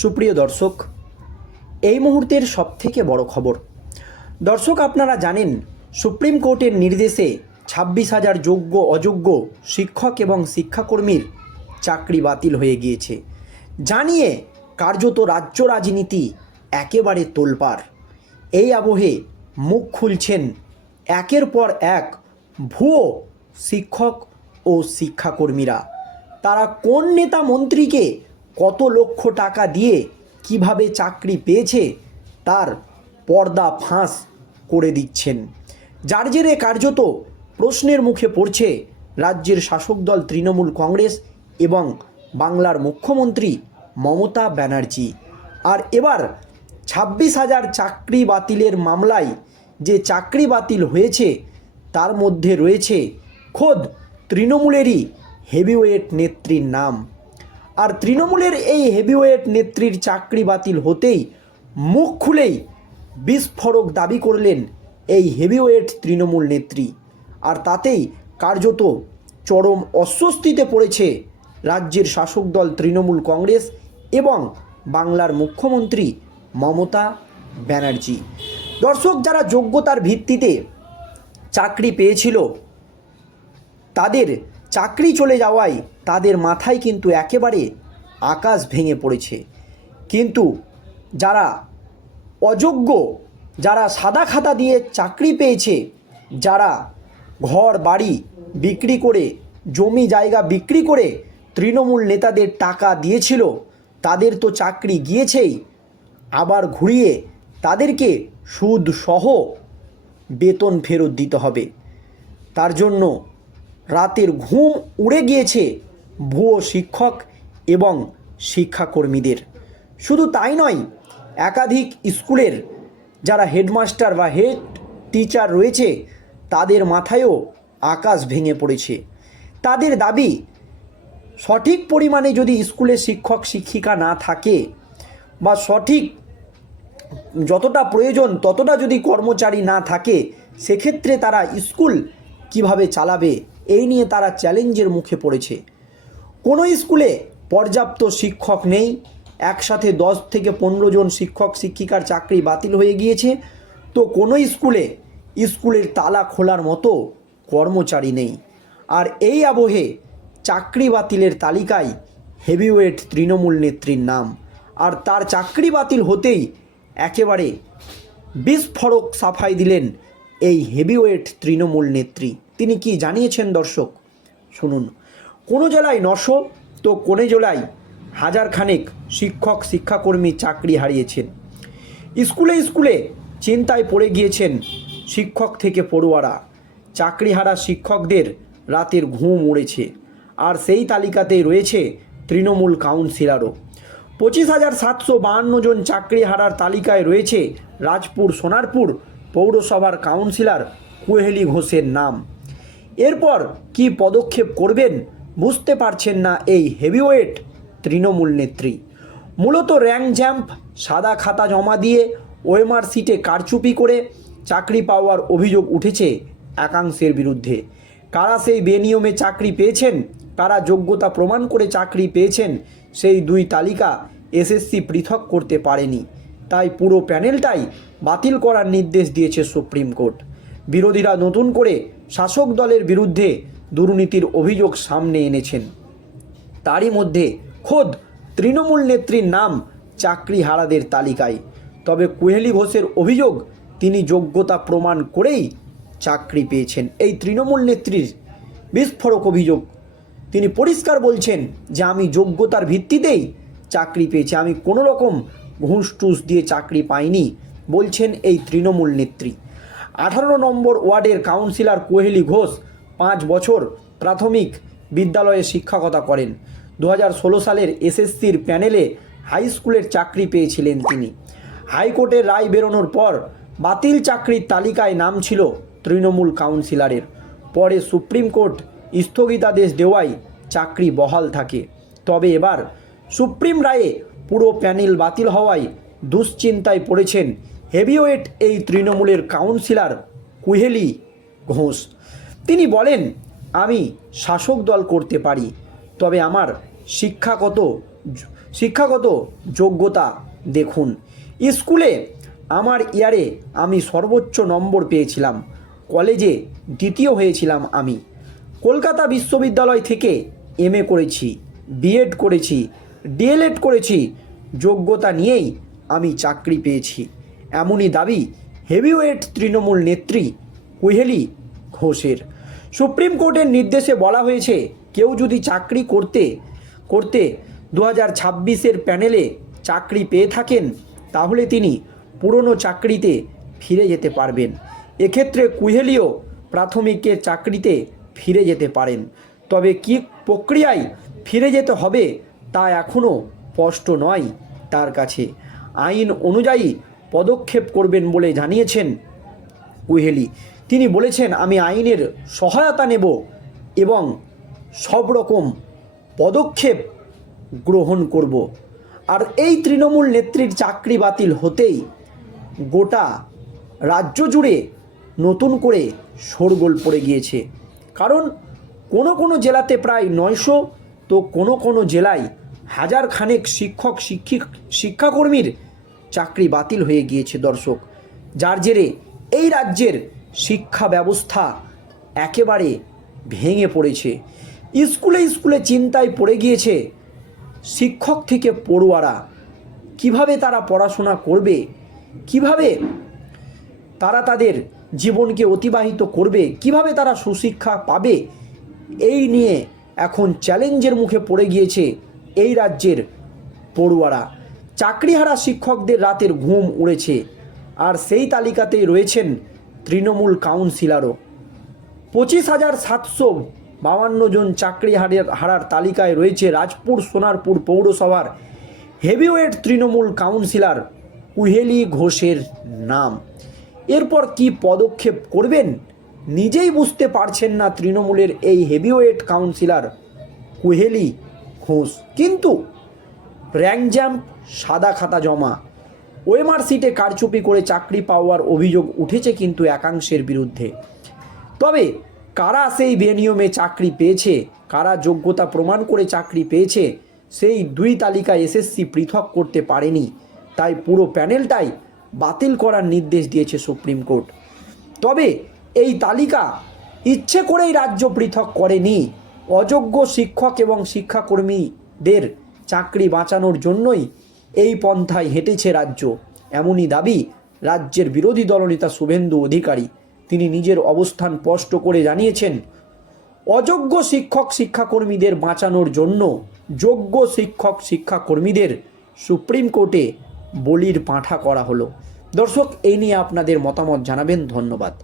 সুপ্রিয় দর্শক, এই মুহূর্তের সবথেকে বড় খবর। দর্শক, আপনারা জানেন, সুপ্রিম কোর্টের নির্দেশে ছাব্বিশ হাজার যোগ্য, অযোগ্য শিক্ষক এবং শিক্ষাকর্মীর চাকরি বাতিল হয়ে গিয়েছে। জানিয়ে কার্যত রাজ্য রাজনীতি একেবারে তোলপাড়। এই আবহে মুখ খুলছেন একের পর এক ভুয়ো শিক্ষক ও শিক্ষাকর্মীরা। তারা কোন নেতা মন্ত্রীকে কত লক্ষ টাকা দিয়ে কীভাবে চাকরি পেয়েছে তার পর্দা ফাঁস করে দিচ্ছেন। যার জেরে কার্যত প্রশ্নের মুখে পড়ছে রাজ্যের শাসক দল তৃণমূল কংগ্রেস এবং বাংলার মুখ্যমন্ত্রী মমতা ব্যানার্জি। আর এবার ছাব্বিশ হাজার চাকরি বাতিলের মামলায় যে চাকরি বাতিল হয়েছে তার মধ্যে রয়েছে খোদ তৃণমূলেরই হেভিওয়েট নেত্রীর নাম। আর তৃণমূলের এই হেভিওয়েট নেত্রীর চাকরি বাতিল হতেই মুখ খুলেই বিস্ফোরক দাবি করলেন এই হেভিওয়েট তৃণমূল নেত্রী। আর তাতেই কার্যত চরম অস্বস্তিতে পড়েছে রাজ্যের শাসক দল তৃণমূল কংগ্রেস এবং বাংলার মুখ্যমন্ত্রী মমতা ব্যানার্জি। দর্শক, যারা যোগ্যতার ভিত্তিতে চাকরি পেয়েছিল, তাদের চাকরি চলে যাওয়ায় তাদের মাথায় কিন্তু একেবারে আকাশ ভেঙে পড়েছে। কিন্তু যারা অযোগ্য, যারা সাদা খাতা দিয়ে চাকরি পেয়েছে, যারা ঘর, বাড়ি বিক্রি করে, জমি জায়গা বিক্রি করে তৃণমূল নেতাদের টাকা দিয়েছিল, তাদের তো চাকরি গিয়েছেই। আবার ঘুরিয়ে তাদেরকে সুদ সহ বেতন ফেরত দিতে হবে। তার জন্য রাতের ঘুম উড়ে গিয়েছে ভুয়ো শিক্ষক এবং শিক্ষাকর্মীদের। শুধু তাই নয়, একাধিক স্কুলের যারা হেডমাস্টার বা হেড টিচার রয়েছে, তাদের মাথায়ও আকাশ ভেঙে পড়েছে। তাদের দাবি, সঠিক পরিমাণে যদি স্কুলে শিক্ষক শিক্ষিকা না থাকে বা সঠিক যতটা প্রয়োজন ততটা যদি কর্মচারী না থাকে, সেক্ষেত্রে তারা স্কুল কীভাবে চালাবে এই নিয়ে তারা চ্যালেঞ্জের মুখে পড়েছে। কোনো স্কুলে পর্যাপ্ত শিক্ষক নেই। একসাথে দশ থেকে পনেরো জন শিক্ষক, শিক্ষিকার চাকরি বাতিল হয়ে গিয়েছে। তো কোনো স্কুলে স্কুলের তালা খোলার মতো কর্মচারী নেই। আর এই আবহে চাকরি বাতিলের তালিকায় হেভিওয়েট তৃণমূল নেত্রীর নাম। আর তার চাকরি বাতিল হতেই একেবারে বিস্ফোরক সাফাই দিলেন এই হেভিওয়েট তৃণমূল নেত্রী। তিনি কি জানিয়েছেন দর্শক? শুনুন। কোনো জেলায় নশো, তো কোনো জেলায় হাজার খানেক শিক্ষক, শিক্ষাকর্মী চাকরি হারিয়েছেন। স্কুলে স্কুলে চিন্তায় পড়ে গিয়েছেন শিক্ষক থেকে পড়ুয়ারা। চাকরিহারা শিক্ষকদের রাতের ঘুম উড়েছে। আর সেই তালিকাতেই রয়েছে তৃণমূল কাউন্সিলারও। পঁচিশ হাজার সাতশো বাহান্ন জন চাকরি হারার তালিকায় রয়েছে রাজপুর, সোনারপুর পৌরসভার কাউন্সিলর কুহেলি ঘোষের নাম। এরপর কি পদক্ষেপ করবেন বুঝতে পারছেন না এই হেভিওয়েট তৃণমূল নেত্রী। মূলত র্যাঙ্ক জ্যাম্প সাদা খাতা জমা দিয়ে ওএমআর সিটে কারচুপি করে চাকরি পাওয়ার অভিযোগ উঠেছে একাংশের বিরুদ্ধে। কারা সেই বেনিয়মে চাকরি পেয়েছেন, কারা যোগ্যতা প্রমাণ করে চাকরি পেয়েছেন, সেই দুই তালিকা এসএসসি পৃথক করতে পারেনি। তাই পুরো প্যানেলটাই বাতিল করার নির্দেশ দিয়েছে সুপ্রিম কোর্ট বিরোধীরা নতুন করে শাসক দলের বিরুদ্ধে দুর্নীতির অভিযোগ সামনে এনেছেন। তারই মধ্যে খোদ তৃণমূল নেত্রীর নাম চাকরি হারাদের তালিকায়। তবে কুহেলি ঘোষের অভিযোগ, তিনি যোগ্যতা প্রমাণ করেই চাকরি পেয়েছেন। এই তৃণমূল নেত্রীর বিস্ফোরক অভিযোগ, তিনি পরিষ্কার বলছেন যে আমি যোগ্যতার ভিত্তিতেই চাকরি পেয়েছি। আমি কোনো রকম ঘুষ টুস দিয়ে চাকরি পাইনি, বলছেন এই তৃণমূল নেত্রী। আঠারো নম্বর ওয়ার্ডের কাউন্সিলর কোহেলি ঘোষ পাঁচ বছর প্রাথমিক বিদ্যালয়ে শিক্ষকতা করেন। দু হাজার ষোলো সালের এসএসসির প্যানেলে হাই স্কুলের চাকরি পেয়েছিলেন তিনি। হাইকোর্টের রায় বেরোনোর পর বাতিল চাকরির তালিকায় নাম ছিল তৃণমূল কাউন্সিলরের। পরে সুপ্রিম কোর্ট স্থগিতাদেশ দেওয়ায় চাকরি বহাল থাকে। তবে এবার সুপ্রিম রায়ে পুরো প্যানেল বাতিল হওয়ায় দুশ্চিন্তায় পড়েছেন হেভিওয়েট এই তৃণমূলের কাউন্সিলর কুহেলি ঘোষ। তিনি বলেন, আমি শাসক দল করতে পারি, তবে আমার শিক্ষাগত শিক্ষাগত যোগ্যতা দেখুন। স্কুলে আমার ইয়ারে আমি সর্বোচ্চ নম্বর পেয়েছিলাম, কলেজে দ্বিতীয় হয়েছিলাম আমি। কলকাতা বিশ্ববিদ্যালয় থেকে এম করেছি, বিএড করেছি, ডিএলএড করেছি, যোগ্যতা নিয়েই আমি চাকরি পেয়েছি। এমনই দাবি হেভিওয়েট তৃণমূল নেত্রী কুহেলি ঘোষের। সুপ্রিম কোর্টের নির্দেশে বলা হয়েছে, কেউ যদি চাকরি করতে করতে দু হাজার ছাব্বিশের প্যানেলে চাকরি পেয়ে থাকেন, তাহলে তিনি পুরনো চাকরিতে ফিরে যেতে পারবেন। এক্ষেত্রে কুহেলিও প্রাথমিকের চাকরিতে ফিরে যেতে পারেন। তবে কি প্রক্রিয়ায় ফিরে যেতে হবে তা এখনও স্পষ্ট নয় তার কাছে। আইন অনুযায়ী পদক্ষেপ করবেন বলে জানিয়েছেন কুহেলি। তিনি বলেছেন, আমি আইনের সহায়তা নেব এবং সব রকম পদক্ষেপ গ্রহণ করব। আর এই তৃণমূল নেত্রীর চাকরি বাতিল হতেই গোটা রাজ্য জুড়ে নতুন করে শোরগোল পড়ে গিয়েছে। কারণ কোনো কোনো জেলাতে প্রায় নয়শো, তো কোনো কোনো জেলায় হাজার খানেক শিক্ষক, শিক্ষিক, শিক্ষাকর্মীর চাকরি বাতিল হয়ে গিয়েছে দর্শক। যার জেরে এই রাজ্যের শিক্ষা ব্যবস্থা একেবারে ভেঙে পড়েছে। স্কুলে স্কুলে চিন্তায় পড়ে গিয়েছে শিক্ষক থেকে পড়ুয়ারা। কীভাবে তারা পড়াশোনা করবে? কীভাবে তারা তাদের জীবনকে অতিবাহিত করবে? কীভাবে তারা সুশিক্ষা পাবে? এই নিয়ে এখন চ্যালেঞ্জের মুখে পড়ে গিয়েছে এই রাজ্যের পড়ুয়ারা। চাকরিহারা শিক্ষকদের রাতের ঘুম উড়েছে। আর সেই তালিকাতেই রয়েছেন তৃণমূল কাউন্সিলরও। পঁচিশ হাজার সাতশো বাউান্ন জন চাকরি হারের হারার তালিকায় রয়েছে রাজপুর সোনারপুর পৌরসভার হেভিওয়েট তৃণমূল কাউন্সিলর কুহেলি ঘোষের নাম। এরপর কি পদক্ষেপ করবেন? নিজেই বুঝতে পারছেন না তৃণমূলের এই হেভিওয়েট কাউন্সিলর কুহেলি ঘোষ। কিন্তু র্যাঙ্ক সাদা খাতা জমা। ওএমআর সিটে কারচুপি করে চাকরি পাওয়ার অভিযোগ উঠেছে কিন্তু একাংশের বিরুদ্ধে। তবে কারা সেই বেনিয়মে চাকরি পেয়েছে, কারা যোগ্যতা প্রমাণ করে চাকরি পেয়েছে, সেই দুই তালিকা এসএসসি পৃথক করতে পারেনি। তাই পুরো প্যানেলটাই বাতিল করার নির্দেশ দিয়েছে সুপ্রিম কোর্ট। তবে এই তালিকা ইচ্ছে করেই রাজ্য পৃথক করেনি। অযোগ্য শিক্ষক এবং শিক্ষাকর্মীদের চাকরি বাঁচানোর জন্যই এই পন্থায় হেঁটেছে রাজ্য। এমনই দাবি রাজ্যের বিরোধী দলনেতা শুভেন্দু অধিকারী। তিনি নিজের অবস্থান স্পষ্ট করে জানিয়েছেন, অযোগ্য শিক্ষক শিক্ষাকর্মীদের বাঁচানোর জন্য যোগ্য শিক্ষক শিক্ষাকর্মীদের সুপ্রিম কোর্টে বলির পাঁঠা করা হলো। দর্শক, এই নিয়ে আপনাদের মতামত জানাবেন। ধন্যবাদ।